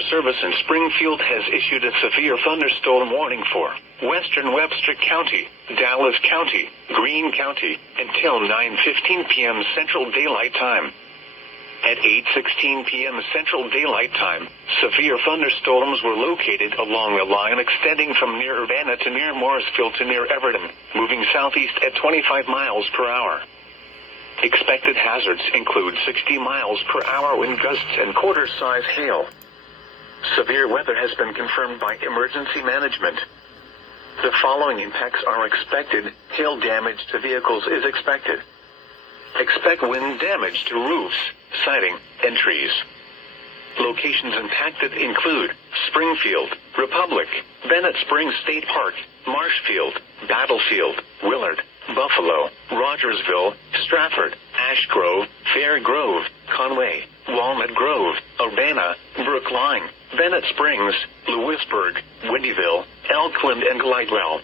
Weather Service in Springfield has issued a severe thunderstorm warning for western Webster County, Dallas County, Greene County, until 9:15 p.m. Central Daylight Time. At 8:16 p.m. Central Daylight Time, severe thunderstorms were located along a line extending from near Urbana to near Morrisville to near Everton, moving southeast at 25 miles per hour. Expected hazards include 60 miles per hour wind gusts and quarter-size hail. Severe weather has been confirmed by emergency management. The following impacts are expected. Hail damage to vehicles is expected. Expect wind damage to roofs, siding, and trees. Locations impacted include Springfield, Republic, Bennett Springs State Park, Marshfield, Battlefield, Willard, Buffalo, Rogersville, Stratford, Ash Grove, Fair Grove, Conway, Walnut Grove, Urbana, Brookline, Bennett Springs, Lewisburg, Windyville, Elkland, and Glidewell.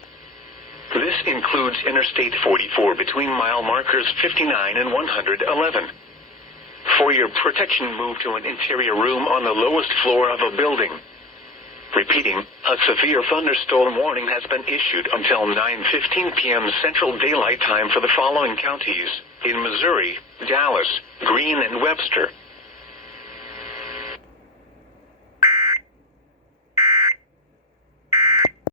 This includes Interstate 44 between mile markers 59 and 111. For your protection, move to an interior room on the lowest floor of a building. Repeating, a severe thunderstorm warning has been issued until 9:15 p.m. Central Daylight Time for the following counties: in Missouri, Dallas, Greene, and Webster.